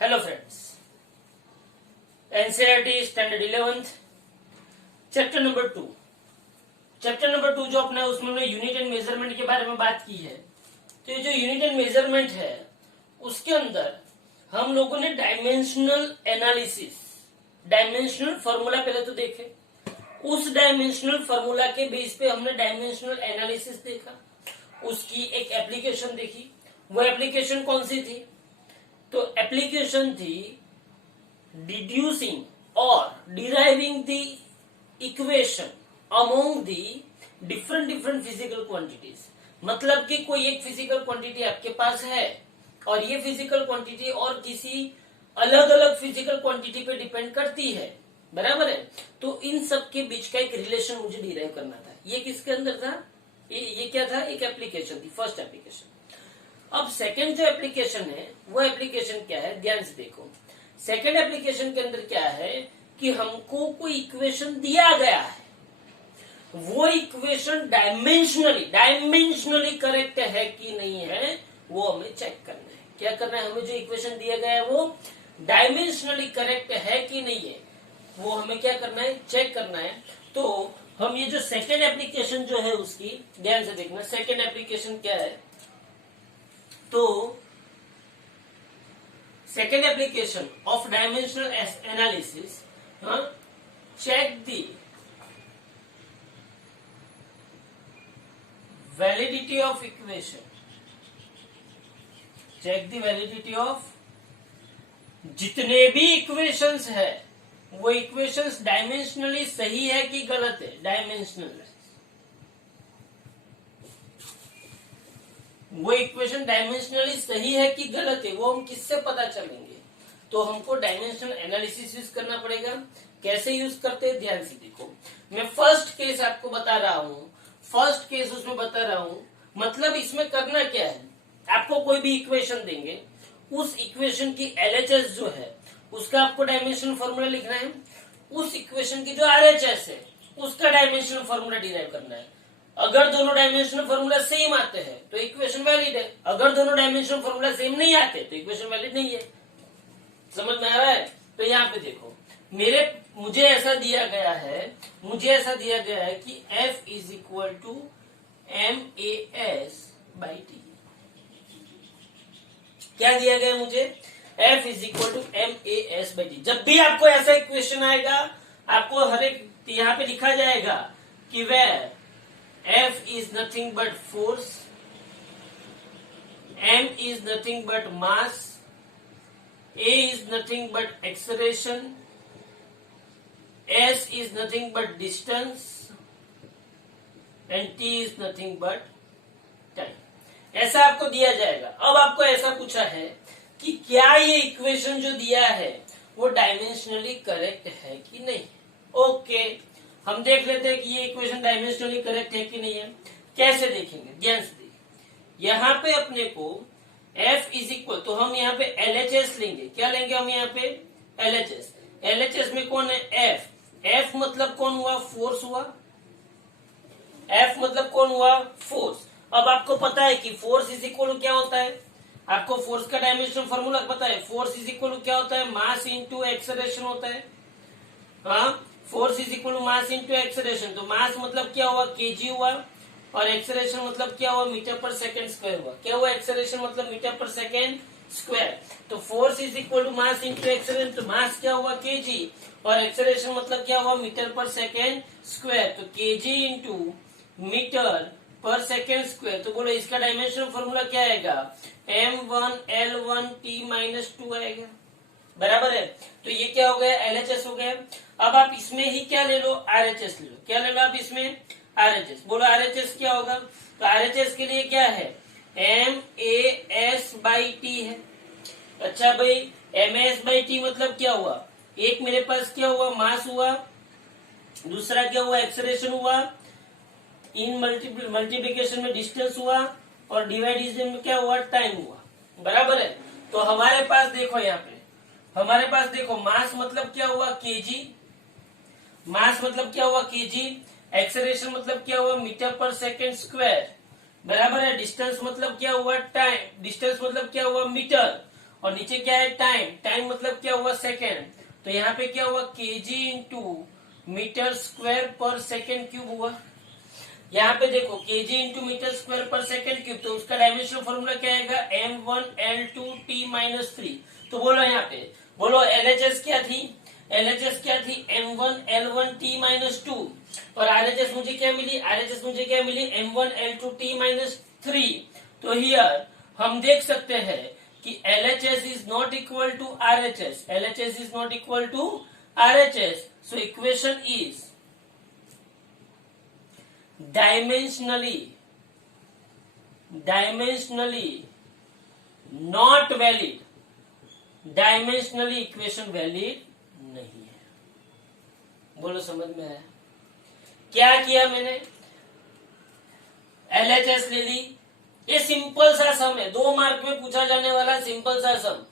Hello friends, NCERT standard 11th chapter number 2 जो अपना उसमें हमने यूनिट एंड मेजरमेंट के बारे में बात की है। तो ये जो यूनिट एंड मेजरमेंट है उसके अंदर हम लोगों ने डायमेंशनल एनालिसिस, डायमेंशनल फॉर्मूला पहले तो देखे। उस डायमेंशनल फॉर्मूला के बेस पे हमने डायमेंशनल एनालिसिस देखा, उसकी एक एप्लीकेशन देखी। वो एप्लीकेशन कौन सी थी? तो एप्लीकेशन थी डिड्यूसिंग और deriving the equation among the different physical quantities. मतलब कि कोई एक फिजिकल क्वांटिटी आपके पास है और ये फिजिकल क्वांटिटी और किसी अलग अलग फिजिकल क्वांटिटी पे डिपेंड करती है, बराबर है। तो इन सब के बीच का एक रिलेशन मुझे डिराइव करना था। ये किसके अंदर था? ये क्या था? एक एप्लीकेशन थी, फर्स्ट एप्लीकेशन। अब सेकंड जो एप्लीकेशन है वो एप्लीकेशन क्या है, ध्यान से देखो। सेकंड एप्लीकेशन के अंदर क्या है कि हमको कोई इक्वेशन दिया गया है, वो इक्वेशन डायमेंशनली करेक्ट है कि नहीं है वो हमें चेक करना है। क्या करना है? हमें जो इक्वेशन दिया गया है वो डायमेंशनली करेक्ट है कि नहीं है, वो हमें क्या करना है? चेक करना है। तो हम ये जो सेकंड एप्लीकेशन जो है उसकी ध्यान से देखना। सेकंड एप्लीकेशन क्या है? तो second application of dimensional analysis, check the validity of equation, check the validity of जितने भी इक्वेशंस है वो इक्वेशंस डायमेंशनली सही है कि गलत है। डायमेंशनल वो इक्वेशन डायमेंशनली सही है कि गलत है, वो हम किससे पता चलेंगे? तो हमको डायमेंशनल एनालिसिस यूज करना पड़ेगा। कैसे यूज करते हैं ध्यान से देखो। मैं फर्स्ट केस आपको बता रहा हूं, फर्स्ट केस उसमें बता रहा हूं। मतलब इसमें करना क्या है, आपको कोई भी इक्वेशन देंगे, उस इक्वेशन की एलएचएस जो है उसका आपको डायमेंशनल फॉर्मूला लिखना है। उस इक्वेशन की जो आरएचएस है उसका डायमेंशनल फॉर्मूला डिराइव करना है। अगर दोनों डायमेंशनल फॉर्मूला सेम आते हैं तो इक्वेशन वैलिड है, अगर दोनों डायमेंशनल फॉर्मूला सेम नहीं आते तो इक्वेशन वैलिड नहीं है। समझ में आ रहा है? तो यहाँ पे देखो, मुझे ऐसा दिया गया है कि F is equal to MAS by T. क्या दिया गया मुझे? F is equal to MAS by T. जब भी आपको ऐसा इक्वेशन आएगा आपको हर एक यहाँ पे लिखा जाएगा कि वह F is nothing but force, M is nothing but mass, A is nothing but acceleration, S is nothing but distance and T is nothing but time। ऐसा आपको दिया जाएगा। अब आपको ऐसा पूछा है कि क्या ये इक्वेशन जो दिया है वो डायमेंशनली करेक्ट है कि नहीं। ओके, हम देख लेते हैं कि ये इक्वेशन डायमेंशनली करेक्ट है कि नहीं है। कैसे देखेंगे? ध्यान से देखिए। यहाँ पे अपने को F इज इक्वल, तो हम यहाँ पे LHS लेंगे। क्या लेंगे हम यहाँ पे? LHS। LHS में कौन है? F मतलब कौन हुआ? फोर्स हुआ। F मतलब कौन हुआ? फोर्स। अब आपको पता है कि फोर्स इज इक्वल क्या होता है? आपको फोर्स का डायमेंशनल फॉर्मूला पता है। फोर्स इज इक्वल क्या होता है? मास इंटू एक्सेलरेशन होता है। हाँ, force is equal to mass into acceleration. तो मास मतलब क्या हुआ? केजी हुआ, और एक्सेलरेशन मतलब क्या हुआ? मीटर पर सेकेंड स्क्वायर हुआ। क्या हुआ? एक्सेलरेशन मतलब मीटर पर सेकेंड स्क्वायर। तो force is equal to mass into acceleration. तो मास क्या हुआ? केजी, और एक्सेलरेशन मतलब क्या हुआ? मीटर पर सेकेंड स्क्वायर। तो केजी इंटू मीटर पर सेकेंड स्क्वायर। तो बोलो इसका डायमेंशनल फॉर्मूला क्या आएगा? M1L1T-2 आएगा, बराबर है। तो ये क्या हो गया? LHS हो गया। अब आप इसमें ही क्या ले लो? RHS ले लो। क्या ले लो आप इसमें? RHS। बोलो RHS क्या होगा? तो RHS के लिए क्या है? MAS बाई टी है। अच्छा भाई, MAS बाई टी मतलब क्या हुआ? एक मेरे पास क्या हुआ? मास हुआ, दूसरा क्या हुआ? एक्सेलरेशन हुआ, इन मल्टीप्लीकेशन में डिस्टेंस हुआ, और डिवाइडेशन में क्या हुआ? टाइम हुआ, बराबर है। तो हमारे पास देखो, यहाँ पे हमारे पास देखो, मास मतलब क्या हुआ? केजी। मास मतलब क्या हुआ? केजी। एक्सेलरेशन मतलब क्या हुआ? मीटर पर सेकेंड स्क्वायर, बराबर है। डिस्टेंस मतलब क्या हुआ? टाइम। डिस्टेंस मतलब क्या हुआ? मीटर। और नीचे क्या है टाइम, टाइम मतलब क्या हुआ सेकेंड, तो यहाँ पे क्या हुआ केजी इंटू मीटर स्क्वायर पर सेकेंड क्यूब हुआ। यहाँ पे देखो केजी इंटू मीटर स्क्वायर पर सेकेंड क्यूब, तो उसका डायमेंशनल फॉर्मूला क्या आएगा m1l2t-3। तो बोलो यहाँ पे, बोलो एलएचएस क्या थी, एलएचएस क्या थी m1l1t-2 और आरएचएस मुझे क्या मिली, आरएचएस मुझे क्या मिली m1l2t-3। तो हियर हम देख सकते हैं कि LHS is not equal to RHS, LHS is not equal to RHS, so equation is dimensionally not valid, dimensionally equation valid नहीं है। बोलो समझ में आया? क्या किया मैंने, एलएचएस ले ली, ये सिंपल सा सम है, 2 मार्क में पूछा जाने वाला सिंपल सा सम।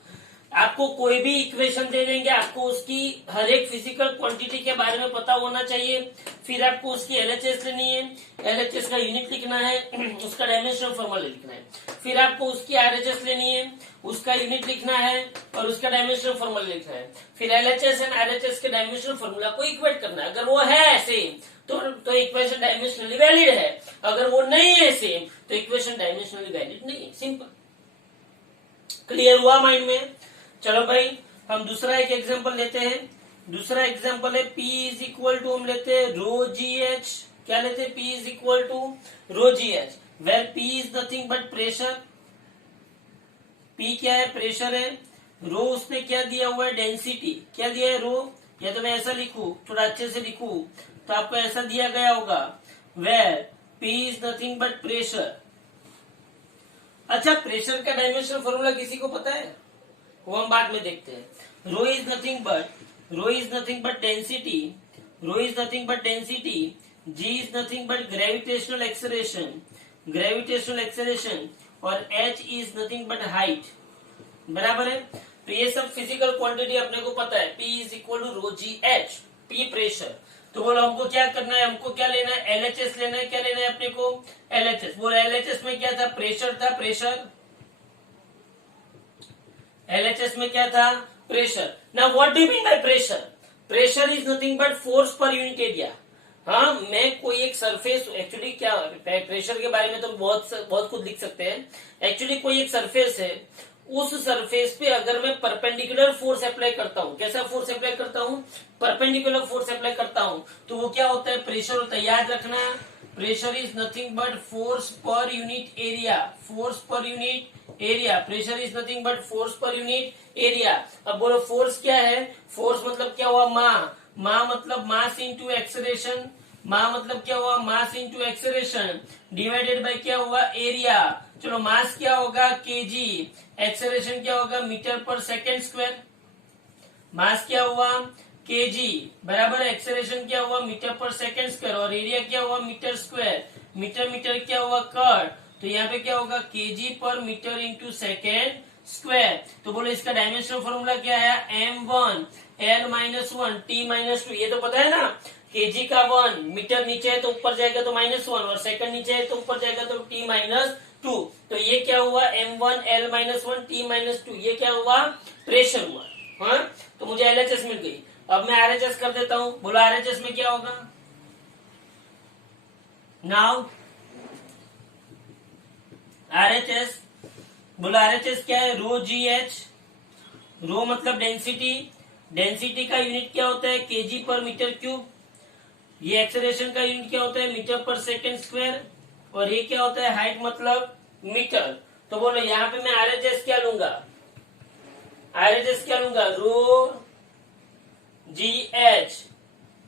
आपको कोई भी इक्वेशन दे देंगे, आपको उसकी हर एक फिजिकल क्वांटिटी के बारे में पता होना चाहिए, फिर आपको उसकी एलएचएस लेनी है, एलएचएस का यूनिट लिखना है, उसका डायमेंशनल फॉर्मूला लिखना है, फिर आपको उसकी आरएचएस लेनी है, उसका यूनिट लिखना है और उसका डायमेंशनल फॉर्मूला लिखना है, फिर एलएचएस एंड आरएचएस के डायमेंशनल फॉर्मूला को इक्वेट करना है। अगर वो है सेम तो इक्वेशन डायमेंशनली वैलिड है, अगर वो नहीं है सेम तो इक्वेशन डायमेंशनली वैलिड नहीं है। सिंपल, क्लियर हुआ माइंड में? चलो भाई हम दूसरा एक एग्जांपल लेते हैं। दूसरा एग्जांपल है P इज इक्वल टू, हम लेते हैं रो जी एच। क्या लेते हैं? P is equal to rho ji H, where P is nothing but pressure. P क्या है? प्रेशर है। रो उसने क्या दिया हुआ है? डेंसिटी। क्या दिया है? रो। या तो मैं ऐसा लिखूं, थोड़ा अच्छे से लिखूं तो आपको ऐसा दिया गया होगा, where P is nothing but pressure. अच्छा, प्रेशर का डायमेंशनल फॉर्मूला किसी को पता है? वो हम बाद में देखते हैं। Rho is nothing but density, rho is nothing but density, g is nothing but gravitational acceleration और h is nothing but height. बराबर है? तो ये सब फिजिकल क्वांटिटी अपने को पता है। P is equal to rho ji H, P pressure. तो बोलो हमको क्या करना है, हमको क्या लेना है? एलएचएस लेना है। क्या लेना है अपने को? एलएचएस। बोलो एलएचएस में क्या था? प्रेशर था, प्रेशर। एलएचएस में क्या था? Pressure. Now what do you mean by pressure? Pressure is nothing but force per unit area. हाँ, मैं कोई एक सरफेस, एक्चुअली क्या प्रेशर के बारे में तो बहुत कुछ लिख सकते हैं। एक्चुअली कोई एक सरफेस है, उस सरफेस पे अगर मैं परपेंडिकुलर फोर्स अप्लाई करता हूँ, कैसा फोर्स अप्लाई करता हूँ? परपेंडिकुलर फोर्स अप्लाई करता हूँ, तो वो क्या होता है? प्रेशर होता है। याद रखना, pressure is nothing but force per unit area, force per unit area. Pressure is nothing but force per unit area. अब बोलो फोर्स क्या है? फोर्स मतलब क्या हुआ? मा मतलब मास इंटू एक्सेलरेशन, मतलब क्या हुआ? मास इंटू एक्सेलरेशन डिवाइडेड बाय क्या हुआ? एरिया। चलो मास क्या होगा? केजी, एक्सेलरेशन क्या होगा? मीटर पर सेकेंड स्क्वायर। मास क्या हुआ? केजी बराबर एक्सेलरेशन क्या हुआ? मीटर पर सेकेंड स्क्वायर और एरिया क्या हुआ? Metre square. मीटर क्या हुआ? कट। तो यहाँ पे क्या होगा? केजी पर मीटर इंटू सेकेंड स्क्वायर। तो बोलो इसका डायमेंशनल फॉर्मूला क्या है? m1l-1t-2। ये तो पता है ना, केजी का 1, मीटर नीचे है तो ऊपर जाएगा तो -1 और सेकंड नीचे है तो ऊपर जाएगा तो t-2। तो ये क्या हुआ? m1l-1t-2। ये क्या हुआ? प्रेशर हुआ। हाँ, तो मुझे एलएचएस मिल गई। अब मैं आरएचएस कर देता हूं। बोलो आरएचएस में क्या होगा? नाउ आरएचएस, बोलो आरएचएस क्या है? रो जी एच। रो मतलब डेंसिटी, डेंसिटी का यूनिट क्या होता है? केजी पर मीटर क्यूब। ये एक्सेलरेशन का यूनिट क्या होता है? मीटर पर सेकेंड स्क्वायर। और ये क्या होता है? हाइट मतलब मीटर। तो बोलो यहाँ पे मैं आरएचएस क्या लूंगा? आरएचएस क्या लूंगा? रो जी एच।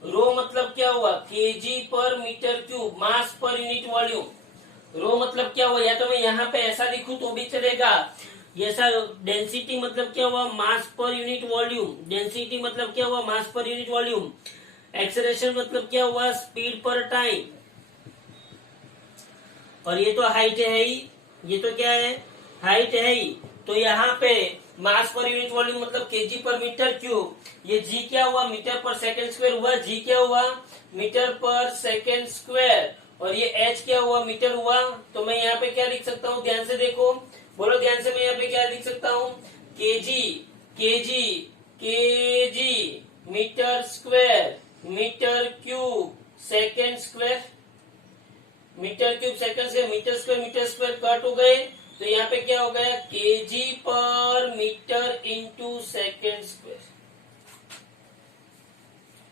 रो मतलब क्या हुआ? केजी पर मीटर क्यूब, मास पर यूनिट वॉल्यूम। रो मतलब क्या हुआ? या तो मैं यहाँ पे ऐसा लिखूं तो भी चलेगा, ऐसा। डेंसिटी मतलब क्या हुआ? मास पर यूनिट वॉल्यूम। डेंसिटी मतलब क्या हुआ? मास पर यूनिट वॉल्यूम। एक्सेलरेशन मतलब क्या हुआ? स्पीड पर टाइम। और ये तो हाइट है ही, ये तो क्या है? हाइट है ही। तो यहाँ पे मास पर यूनिट वॉल्यूम मतलब केजी पर मीटर क्यूब। ये जी क्या हुआ? मीटर पर सेकेंड स्क्वायर हुआ। जी क्या हुआ? मीटर पर सेकेंड स्क्वायर। और ये एच क्या हुआ? मीटर हुआ। तो मैं यहाँ पे क्या लिख सकता हूँ? ध्यान से देखो, बोलो ध्यान से। मैं यहाँ पे क्या लिख सकता हूँ? KG, KG, KG, metre square, metre cube, second square, metre cube second से मीटर स्क्वायर कट हो गए, तो यहाँ पे क्या हो गया, केजी पर मीटर इंटू सेकेंड स्क्वायर।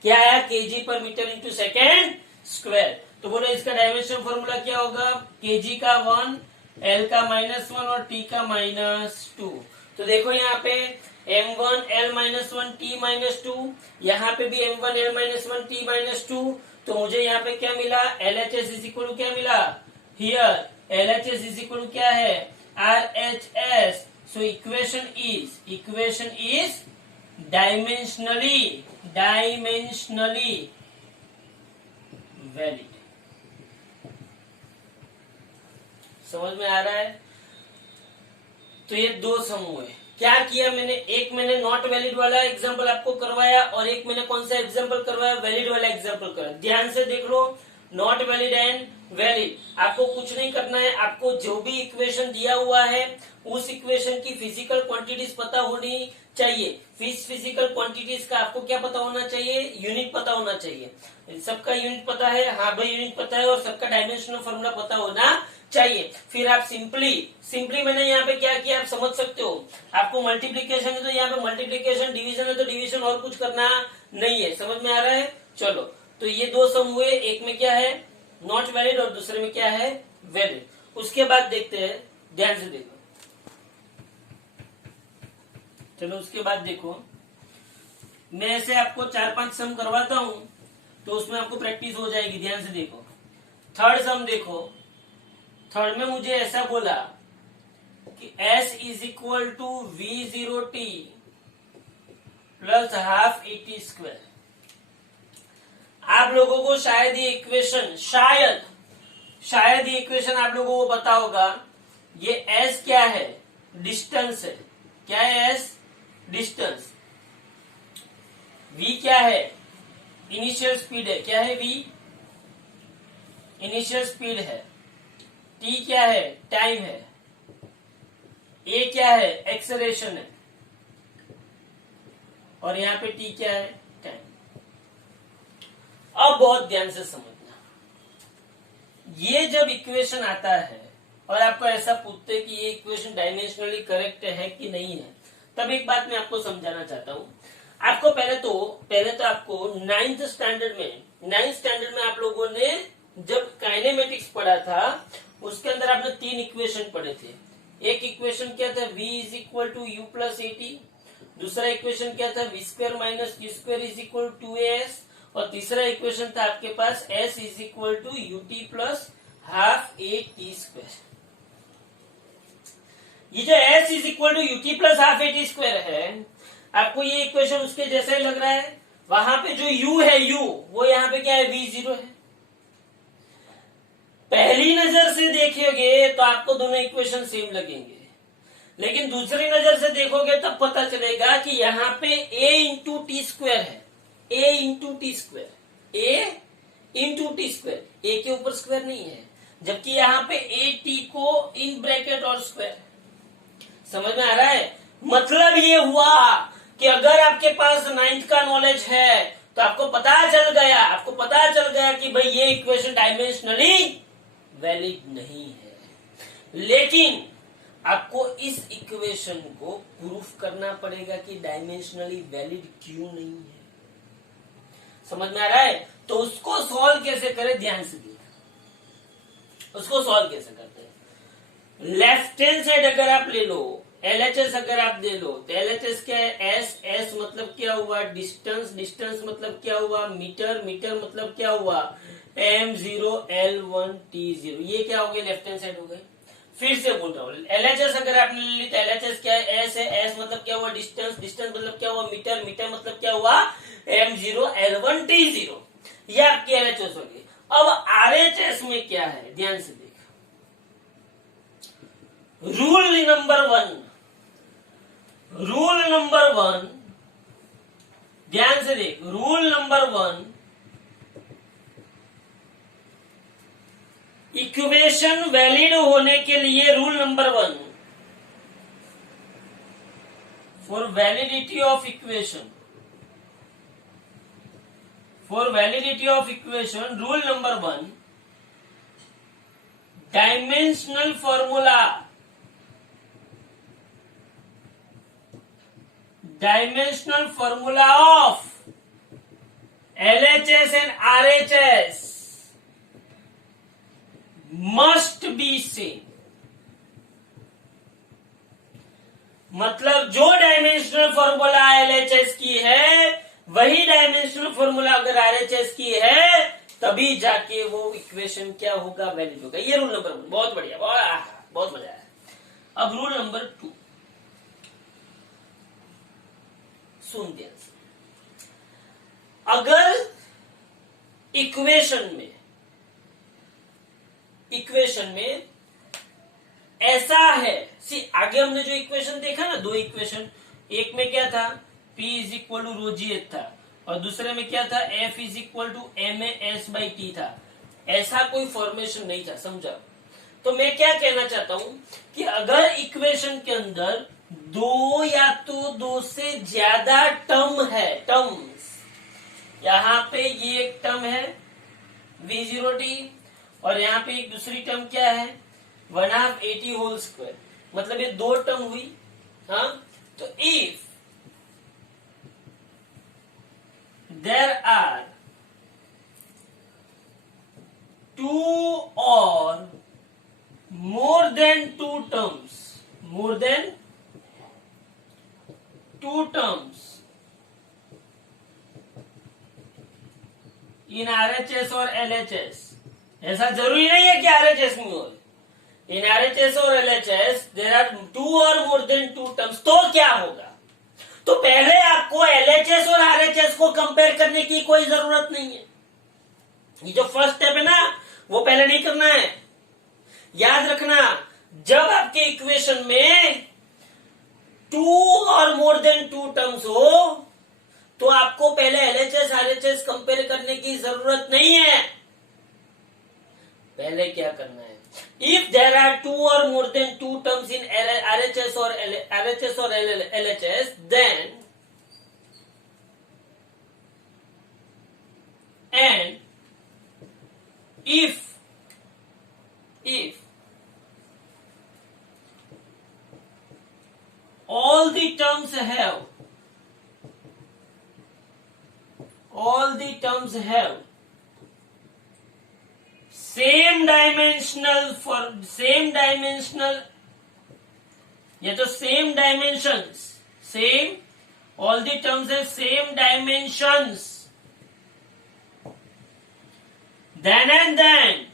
क्या आया, केजी पर मीटर इंटू सेकेंड स्क्वायर। तो बोलो इसका डायमेंशन फॉर्मूला क्या होगा, केजी का 1, एल का -1 और टी का -2। तो देखो यहाँ पे m1 l -1 t -2, यहाँ पे भी m1 l -1 t -2। तो मुझे यहाँ पे क्या मिला, LHS इज इक्वल टू क्या मिला, here LHS is equal to क्या है, RHS। So equation is dimensionally valid. समझ में आ रहा है। तो ये दो सम हुए। क्या किया मैंने, एक मैंने नॉट वैलिड वाला एग्जांपल आपको करवाया और एक मैंने कौन सा एग्जांपल करवाया, वैलिड वाला एग्जांपल करवाया। ध्यान से देख लो, नॉट वैलिड एंड वैलिड। आपको कुछ नहीं करना है, आपको जो भी इक्वेशन दिया हुआ है उस इक्वेशन की फिजिकल क्वांटिटीज पता होनी चाहिए। फिजिकल क्वांटिटीज का आपको क्या पता होना चाहिए, यूनिट पता होना चाहिए। सबका यूनिट पता है, हाँ भाई यूनिट पता है, और सबका डायमेंशनल फॉर्मूला पता होना चाहिए। फिर आप सिंपली मैंने यहाँ पे क्या किया आप समझ सकते हो। आपको मल्टीप्लीकेशन है तो यहाँ पे मल्टीप्लीकेशन, डिवीजन है तो डिवीजन, और कुछ करना नहीं है। समझ में आ रहा है। चलो, तो ये दो सम हुए, एक में क्या है नॉट वैलिड और दूसरे में क्या है वैलिड। उसके बाद देखते हैं, ध्यान से देखो। चलो उसके बाद देखो, मैं ऐसे आपको 4-5 सम करवाता हूं तो उसमें आपको प्रैक्टिस हो जाएगी। ध्यान से देखो, थर्ड सम देखो। थर्ड में मुझे ऐसा बोला कि S is equal to V0t plus half ET square. आप लोगों को शायद ये इक्वेशन, शायद ये इक्वेशन आप लोगों को पता होगा। ये S क्या है, डिस्टेंस है। क्या है S, डिस्टेंस। V क्या है, इनिशियल स्पीड है। क्या है V, इनिशियल स्पीड है। T क्या है, टाइम है। A क्या है, एक्सेलरेशन है। और यहां पे T क्या है, टाइम। अब बहुत ध्यान से समझना, ये जब इक्वेशन आता है और आपको ऐसा पूछते कि ये इक्वेशन डायमेंशनली करेक्ट है कि नहीं है, तब एक बात मैं आपको समझाना चाहता हूं। आपको पहले तो आपको 9th स्टैंडर्ड में आप लोगों ने जब काइनेमेटिक्स पढ़ा था उसके अंदर आपने 3 इक्वेशन पढ़े थे। एक इक्वेशन क्या था, v is equal to u plus a t. दूसरा इक्वेशन क्या था, v square minus q square is equal to s. और तीसरा इक्वेशन था आपके पास s is equal to u t plus half a t square. ये जो s is equal to u t plus half a t square है, आपको ये इक्वेशन उसके जैसा ही लग रहा है। वहां पे जो u है, वो यहाँ पे क्या है, v0 है। पहली नजर से देखोगे तो आपको दोनों इक्वेशन सेम लगेंगे, लेकिन दूसरी नजर से देखोगे तब पता चलेगा कि यहाँ पे a इंटू टी स्क्वायर है। a into T square, a के ऊपर स्क्वायर नहीं है, जबकि यहाँ पे ए टी को इन ब्रैकेट और स्क्वायर। समझ में आ रहा है। मतलब ये हुआ कि अगर आपके पास 9th का नॉलेज है तो आपको पता चल गया कि भाई ये इक्वेशन डायमेंशनली वैलिड नहीं है। लेकिन आपको इस इक्वेशन को प्रूफ करना पड़ेगा कि डायमेंशनली वैलिड क्यों नहीं है। समझ में आ रहा है। तो उसको सॉल्व कैसे करें, ध्यान से देखो। उसको सॉल्व कैसे करते हैं, लेफ्ट हैंड साइड अगर आप ले लो, LHS अगर आप दे लो तो LHS क्या है, S मतलब क्या हुआ, डिस्टेंस मतलब क्या हुआ, मीटर मतलब क्या हुआ, m0 l1 t0। ये क्या हो गए, लेफ्ट हैंड साइड हो गए। फिर से बोल रहा हूँ, LHS अगर आपने ले ली तो LHS क्या है, S है। S मतलब क्या हुआ, डिस्टेंस मतलब क्या हुआ, मीटर मतलब क्या हुआ, m0 l1 t0। ये आपकी LHS होगी। अब RHS में क्या है, ध्यान से देख। रूल नंबर वन, ध्यान से देख। रूल नंबर 1, इक्वेशन वैलिड होने के लिए rule number 1, For validity of equation, rule number 1, dimensional formula of LHS and RHS must be same. मतलब जो डायमेंशनल फॉर्मूला LHS की है वही डायमेंशनल फॉर्मूला अगर RHS की है तभी जाके वो इक्वेशन क्या होगा, वैलिड होगा. ये रूल नंबर 1. बहुत बढ़िया, बहुत मजा आया. अब रूल नंबर 2 सुन ध्यान से. अगर इक्वेशन में ऐसा है, आगे हमने जो इक्वेशन देखा ना, 2 इक्वेशन, एक में क्या था, P is equal to rho ji h था, और दूसरे में क्या था, F is equal to MAS/T था. ऐसा कोई फॉर्मेशन नहीं था, समझा. तो मैं क्या कहना चाहता हूं कि अगर इक्वेशन के अंदर 2 या तो 2 से ज्यादा टर्म्स, यहां पे ये एक टर्म है V0t, और यहाँ पे एक दूसरी टर्म क्या है, 1/2 AT होल स्क्वायर, मतलब ये 2 टर्म हुई. हाँ, तो if there are 2 or more than 2 terms in RHS और LHS, ऐसा जरूरी नहीं है कि RHS में हो, इन RHS और LHS there are 2 or more than 2 terms, तो क्या होगा. तो पहले आपको LHS और RHS को कंपेयर करने की कोई जरूरत नहीं है. ये जो फर्स्ट स्टेप है ना, वो पहले नहीं करना है. याद रखना, जब आपके इक्वेशन में 2 और मोर देन 2 टर्म्स हो तो आपको पहले LHS RHS कंपेयर करने की जरूरत नहीं है. पहले क्या करना है, इफ देयर आर 2 और more than 2 terms in RHS or LHS, then and if all the terms have same dimensional या तो same dimensions, all the terms have same dimensions, then and then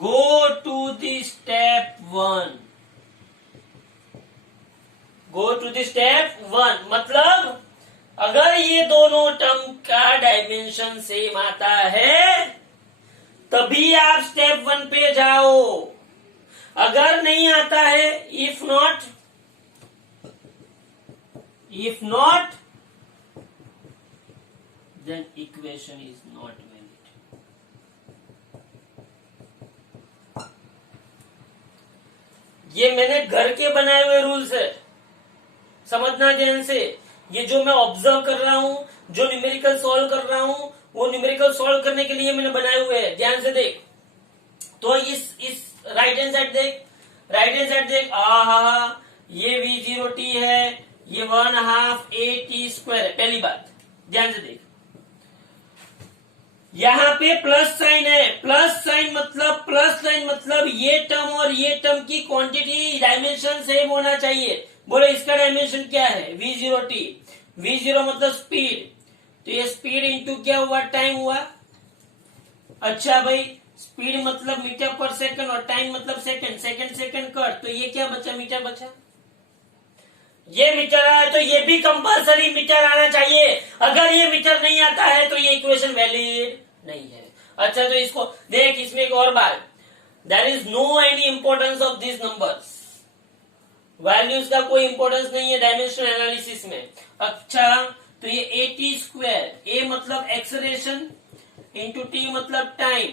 go to the step 1. मतलब अगर ये दोनों term का dimension same आता है तभी आप स्टेप 1 पे जाओ. अगर नहीं आता है, if not then equation is not valid. ये मैंने घर के बनाए हुए रूल्स है, समझना ध्यान से. ये जो मैं ऑब्जर्व कर रहा हूं, जो न्यूमेरिकल सॉल्व कर रहा हूं, वो न्यूमेरिकल सॉल्व करने के लिए मैंने बनाए हुए हैं. ध्यान से देख. तो इस राइट हैंड साइड देख, ये V0t है, ये 1/2 AT² है. पहली बात ध्यान से देख, यहां पे प्लस साइन है. प्लस साइन मतलब ये टर्म और ये टर्म की क्वांटिटी डायमेंशन सेम होना चाहिए. बोलो इसका डायमेंशन क्या है, V0t. V0 मतलब स्पीड, तो ये स्पीड इंटू क्या हुआ, टाइम हुआ. अच्छा भाई, स्पीड मतलब मीटर पर सेकंड और टाइम मतलब सेकंड कट, तो ये क्या बचा, मीटर बचा. ये मीटर आया तो ये भी कंपलसरी मीटर आना चाहिए. अगर ये मीटर नहीं आता है तो ये इक्वेशन वैलिड नहीं है. अच्छा, तो इसको देख, इसमें एक और बात, there is no any importance of this numbers. Values का कोई इंपॉर्टेंस नहीं है डायमेंशनल एनालिसिस में. अच्छा, तो ये AT², A मतलब एक्सेलरेशन इंटू T मतलब टाइम,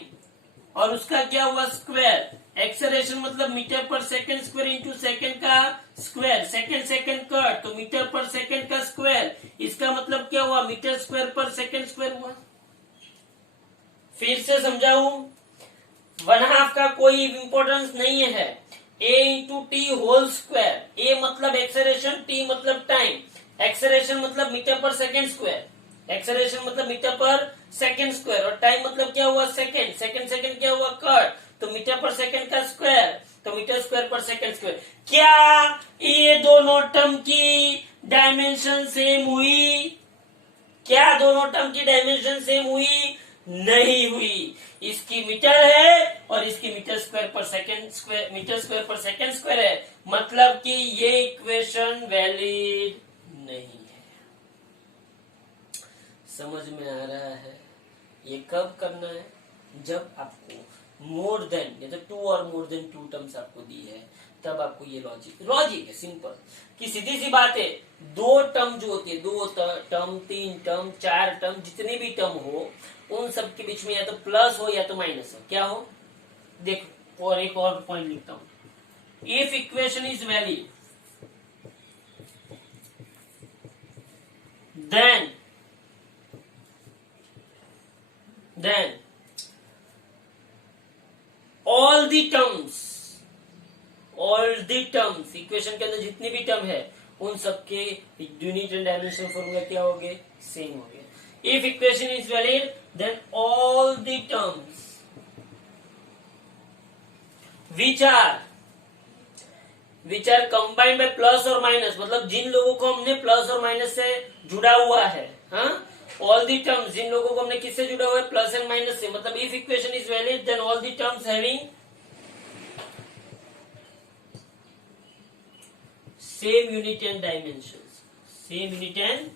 और उसका क्या हुआ स्क्वायर. एक्सेलरेशन मतलब metre per second square into second का स्क्वायर, सेकंड सेकंड कट तो मीटर पर सेकंड का स्क्वायर, इसका मतलब क्या हुआ, मीटर स्क्वायर पर सेकंड स्क्वायर हुआ। फिर से समझाऊं, 1/2 का कोई इंपॉर्टेंस नहीं है। a into t whole square, a मतलब एक्सेलरेशन, टी मतलब टाइम। एक्सेलरेशन मतलब metre per second square, acceleration मतलब मीटर पर सेकंड स्क्वायर, और टाइम मतलब क्या हुआ, सेकंड, सेकंड सेकंड क्या हुआ, कट, तो मीटर पर सेकंड का स्क्वायर, तो मीटर स्क्वायर पर सेकंड स्क्वायर। क्या ये दोनों टर्म की डायमेंशन सेम हुई? क्या दोनों टर्म की डायमेंशन सेम हुई? नहीं हुई। इसकी मीटर है और इसकी मीटर स्क्वायर पर सेकंड स्क्वायर, मीटर स्क्वायर पर सेकंड स्क्वायर है, मतलब कि ये इक्वेशन वैलिड नहीं है। समझ में आ रहा है? ये कब करना है, जब आपको मोर देन, या तो 2 और मोर देन 2 टर्म्स आपको दी है, तब आपको ये लॉजिक है सिंपल, कि सीधी सी बात है, 2 टर्म जो होती है, 2 टर्म, 3 टर्म, 4 टर्म, जितने भी टर्म हो, उन सब के बीच में या तो प्लस हो या तो माइनस हो। क्या हो, देखो, और एक और पॉइंट लिखता हूं, if equation is valid then all the terms equation के अंदर जितनी भी टर्म है, उन सबके यूनिट एंड डायमेंशन फॉर्मूला क्या हो गए, सेम हो गए। If equation is valid then all the terms which are combined by plus और माइनस, मतलब जिन लोगों को हमने प्लस और माइनस से जुड़ा हुआ है, हाँ, ऑल दी टर्म्स, जिन लोगों को हमने किससे जुड़ा हुआ है, प्लस एंड माइनस से, मतलब if equation is valid then all the terms having same unit and dimensions, same unit and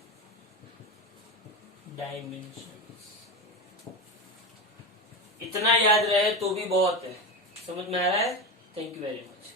dimensions. इतना याद रहे तो भी बहुत है। समझ में आ रहा है? Thank you very much.